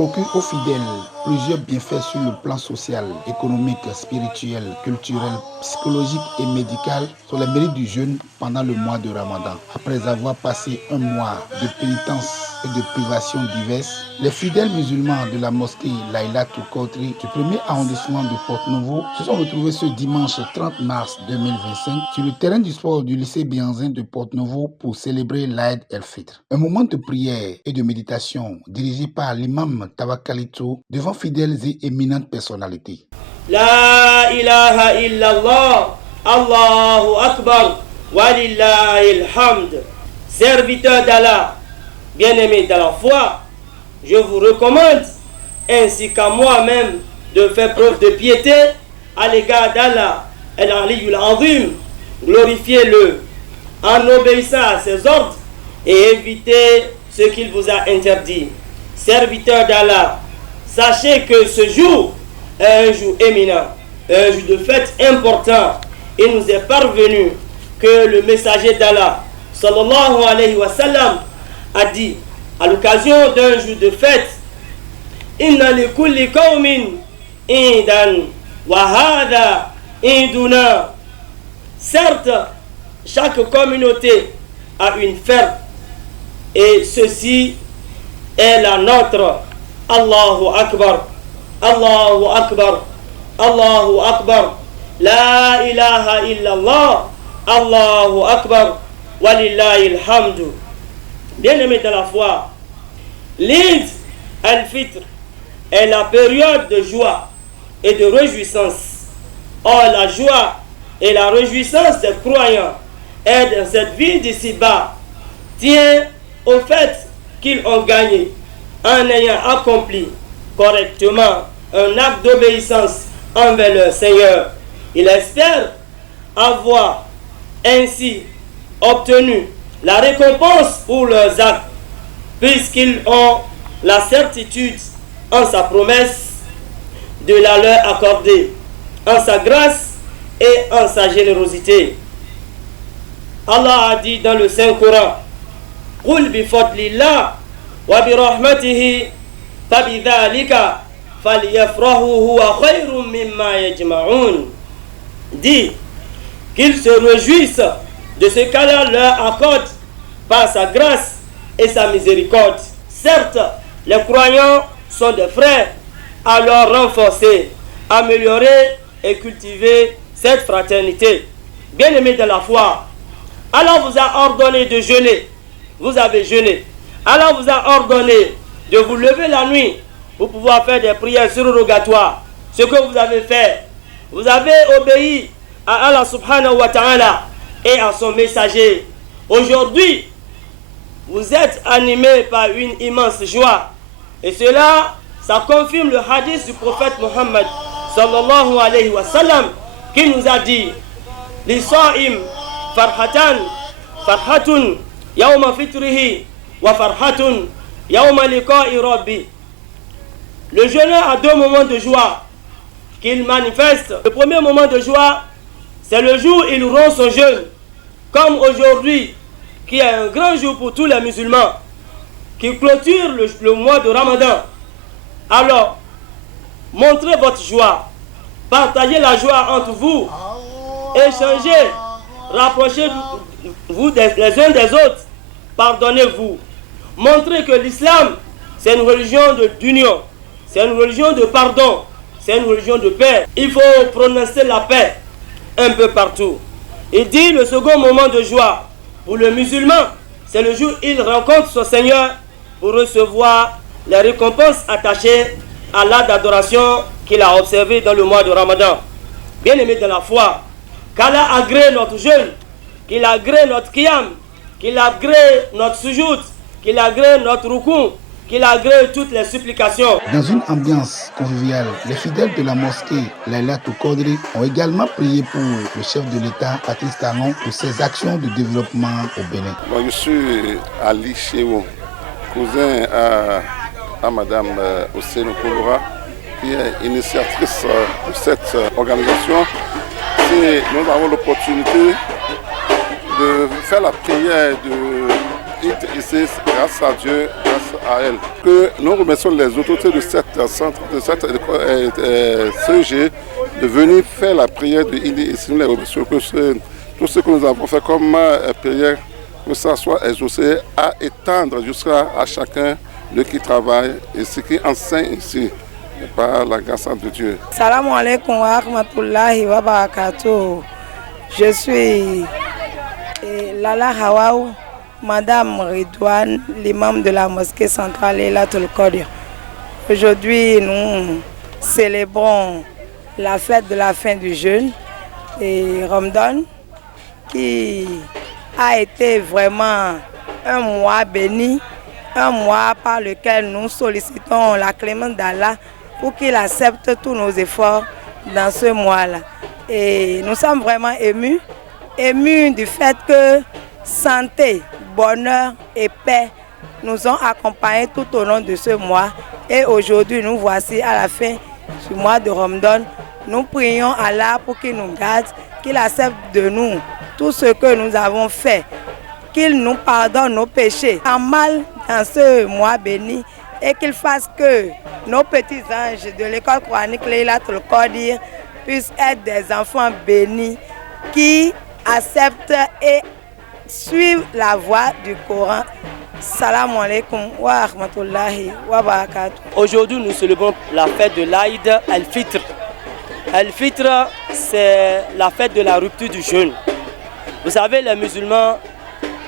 procure aux fidèles plusieurs bienfaits sur le plan social, économique, spirituel, culturel, psychologique et médical sur les mérites du jeûne pendant le mois de Ramadan. Après avoir passé un mois de pénitence et de privations diverses, les fidèles musulmans de la mosquée Laylatul Qadr du 1er arrondissement de Porte-Nouveau se sont retrouvés ce dimanche 30 mars 2025 sur le terrain du sport du lycée Bianzin de Porte-Nouveau pour célébrer l'Aïd el-Fitr. Un moment de prière et de méditation dirigé par l'imam Tawakalitou devant fidèles et éminentes personnalités. La ilaha illallah, Allahu Akbar, walillahil hamd. Serviteurs d'Allah, bien-aimés dans la foi, je vous recommande, ainsi qu'à moi-même, de faire preuve de piété à l'égard d'Allah, El-Aliyyul Azim. Glorifiez-le en obéissant à ses ordres et évitez ce qu'il vous a interdit. Serviteurs d'Allah, sachez que ce jour est un jour éminent, un jour de fête important. Il nous est parvenu que le messager d'Allah, sallallahu alayhi wa sallam, a dit à l'occasion d'un jour de fête: Inna li kulli qawmin indan wa hadha induna. Certes, chaque communauté a une fête et ceci est la nôtre. Allahu Akbar, Allahu Akbar, Allahu Akbar, La ilaha illallah, Allahu Akbar, walillahil hamdu. Bien-aimés dans la foi, l'Eid al-Fitr est la période de joie et de réjouissance. Or, la joie et la réjouissance des croyants et dans cette vie d'ici-bas tient au fait qu'ils ont gagné en ayant accompli correctement un acte d'obéissance envers leur Seigneur. Ils espèrent avoir ainsi obtenu la récompense pour leurs actes, puisqu'ils ont la certitude en sa promesse de la leur accorder, en sa grâce et en sa générosité. Allah a dit dans le Saint-Coran: Qul bi fadlillah wa bi rahmatihi fa bi dhalika falyafrahu huwa khayrun mimma yajma'un. Dit qu'ils se réjouissent de ce qu'Allah leur accorde par sa grâce et sa miséricorde. Certes, les croyants sont des frères, alors renforcer, améliorer et cultiver cette fraternité. Bien-aimés de la foi, Allah vous a ordonné de jeûner, vous avez jeûné. Allah vous a ordonné de vous lever la nuit pour pouvoir faire des prières surrogatoires. Ce que vous avez fait, vous avez obéi à Allah subhanahu wa ta'ala et à son messager. Aujourd'hui, vous êtes animés par une immense joie. Et cela, ça confirme le hadith du prophète Mohammed sallallahu alayhi wa sallam qui nous a dit: Li sa'im farhatun yawma fitrihi wa farhatun yawma liqa'i rabbi. Le jeûneur a deux moments de joie qu'il manifeste. Le premier moment de joie, c'est le jour où il rompt son jeûne, comme aujourd'hui, qui est un grand jour pour tous les musulmans, qui clôture le mois de Ramadan. Alors, montrez votre joie, partagez la joie entre vous, échangez, rapprochez-vous les uns des autres, pardonnez-vous. Montrez que l'islam, c'est une religion d'union, c'est une religion de pardon, c'est une religion de paix. Il faut prononcer la paix un peu partout. Il dit le second moment de joie pour le musulman, c'est le jour où il rencontre son Seigneur pour recevoir les récompenses attachées à l'acte d'adoration qu'il a observé dans le mois de Ramadan. Bien-aimés de la foi, qu'Allah agrée notre jeûne, qu'il agrée notre qiyam, qu'il agrée notre sujoud, qu'il agrée notre ruku, qu'il agrée toutes les supplications. Dans une ambiance conviviale, les fidèles de la mosquée Laylatul Qadr ont également prié pour le chef de l'État, Patrice Talon, pour ses actions de développement au Bénin. Bon, je suis Ali Chéou, cousin à Madame Ousseynou Kouloura, qui est initiatrice de cette organisation. Et nous avons l'opportunité de faire la prière de Eid ici, grâce à Dieu, grâce grâce à elle. Que nous remercions les autorités de cette centre, de cette CEG de venir faire la prière de Idi et nous les remercions que tout ce que nous avons fait comme prière, que ça soit exaucé à étendre jusqu'à chacun de qui travaille et ce qui enseigne ici par la grâce de Dieu. Salam alaikum wa rahmatullahi wa barakatuh. Je suis Lala Hawaou, Madame Ridouane, l'imam de la mosquée centrale Laylatul Qadr. Aujourd'hui, nous célébrons la fête de la fin du jeûne et Ramadan, qui a été vraiment un mois béni, un mois par lequel nous sollicitons la clémence d'Allah pour qu'il accepte tous nos efforts dans ce mois-là. Et nous sommes vraiment émus du fait que santé, bonheur et paix nous ont accompagnés tout au long de ce mois. Et aujourd'hui, nous voici à la fin du mois de Ramadan. Nous prions Allah pour qu'il nous garde, qu'il accepte de nous tout ce que nous avons fait, qu'il nous pardonne nos péchés en mal dans ce mois béni et qu'il fasse que nos petits anges de l'école coranique Laylatul Qadr puissent être des enfants bénis qui acceptent et suivent la voie du Coran. Salam alaikum wa rahmatullahi wa barakatuh. Aujourd'hui, nous célébrons la fête de l'Aïd al-Fitr. Al-Fitr, c'est la fête de la rupture du jeûne. Vous savez, les musulmans,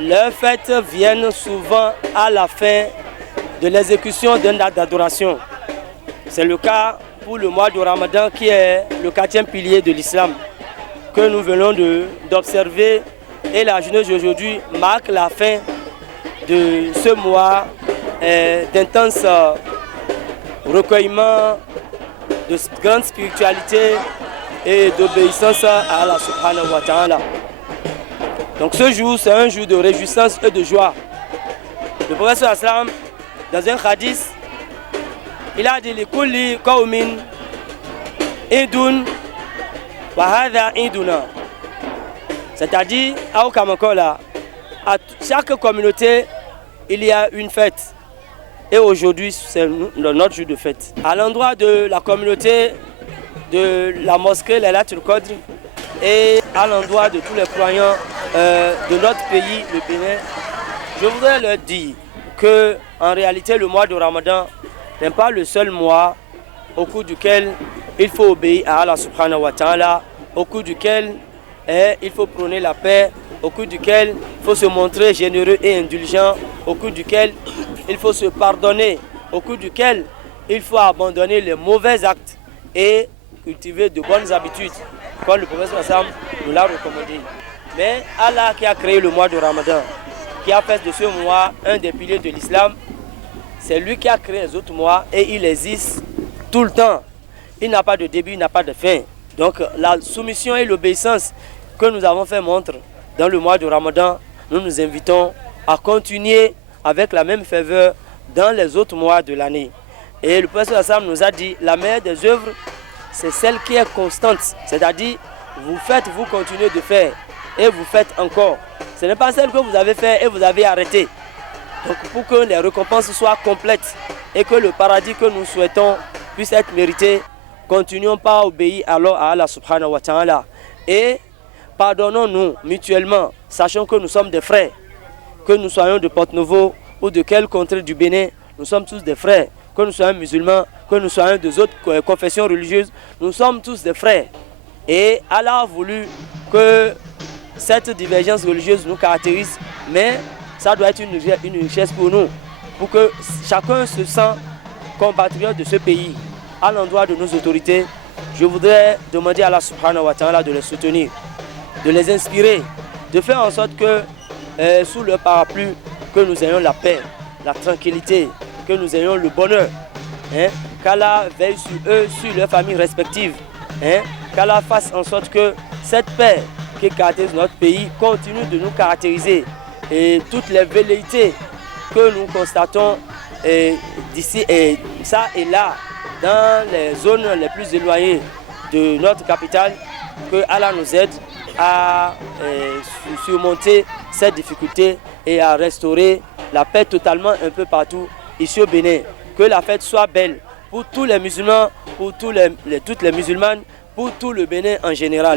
leurs fêtes viennent souvent à la fin de l'exécution d'un acte d'adoration. C'est le cas pour le mois de Ramadan qui est le 4e pilier de l'islam que nous venons d'observer. Et la journée d'aujourd'hui marque la fin de ce mois d'intense recueillement, de grande spiritualité et d'obéissance à Allah subhanahu wa ta'ala. Donc ce jour, c'est un jour de réjouissance et de joie. Le prophète sallam, dans un hadith, il a dit Likulli qawmin idun wa hadha iduna. C'est-à-dire, à chaque communauté, il y a une fête. Et aujourd'hui, c'est notre jour de fête. À l'endroit de la communauté de la mosquée Laylatul Qadr et à l'endroit de tous les croyants de notre pays, le Bénin, je voudrais leur dire que en réalité, le mois de Ramadan n'est pas le seul mois au cours duquel il faut obéir à Allah subhanahu wa ta'ala, au cours duquel il faut prôner la paix, au cours duquel il faut se montrer généreux et indulgent, au cours duquel il faut se pardonner, au cours duquel il faut abandonner les mauvais actes et cultiver de bonnes habitudes, comme le professeur Sam nous l'a recommandé. Mais Allah qui a créé le mois de Ramadan, qui a fait de ce mois un des piliers de l'islam, c'est lui qui a créé les autres mois et il existe tout le temps. Il n'a pas de début, il n'a pas de fin. Donc la soumission et l'obéissance que nous avons fait montre dans le mois de Ramadan, nous nous invitons à continuer avec la même ferveur dans les autres mois de l'année. Et le professeur Hassan nous a dit, la meilleure des œuvres, c'est celle qui est constante. C'est-à-dire, vous faites, vous continuez de faire et vous faites encore. Ce n'est pas celle que vous avez fait et vous avez arrêté. Donc pour que les récompenses soient complètes et que le paradis que nous souhaitons puisse être mérité, continuons pas à obéir alors à Allah subhanahu wa ta'ala. Et pardonnons-nous mutuellement, sachant que nous sommes des frères. Que nous soyons de Porte-Nouveau ou de quelle contrée du Bénin, nous sommes tous des frères. Que nous soyons musulmans, que nous soyons des autres confessions religieuses, nous sommes tous des frères. Et Allah a voulu que cette divergence religieuse nous caractérise, mais ça doit être une richesse pour nous, pour que chacun se sente compatriote de ce pays. À l'endroit de nos autorités, je voudrais demander à Allah subhanahu wa ta'ala de les soutenir, de les inspirer, de faire en sorte que sous leur parapluie, que nous ayons la paix, la tranquillité, que nous ayons le bonheur. Qu'Allah veille sur eux, sur leurs familles respectives. Qu'Allah fasse en sorte que cette paix qui caractérise notre pays continue de nous caractériser. Et toutes les velléités que nous constatons d'ici et ça et là, dans les zones les plus éloignées de notre capitale, que Allah nous aide à surmonter cette difficulté et à restaurer la paix totalement un peu partout ici au Bénin. Que la fête soit belle pour tous les musulmans, pour toutes les musulmanes, pour tout le Bénin en général.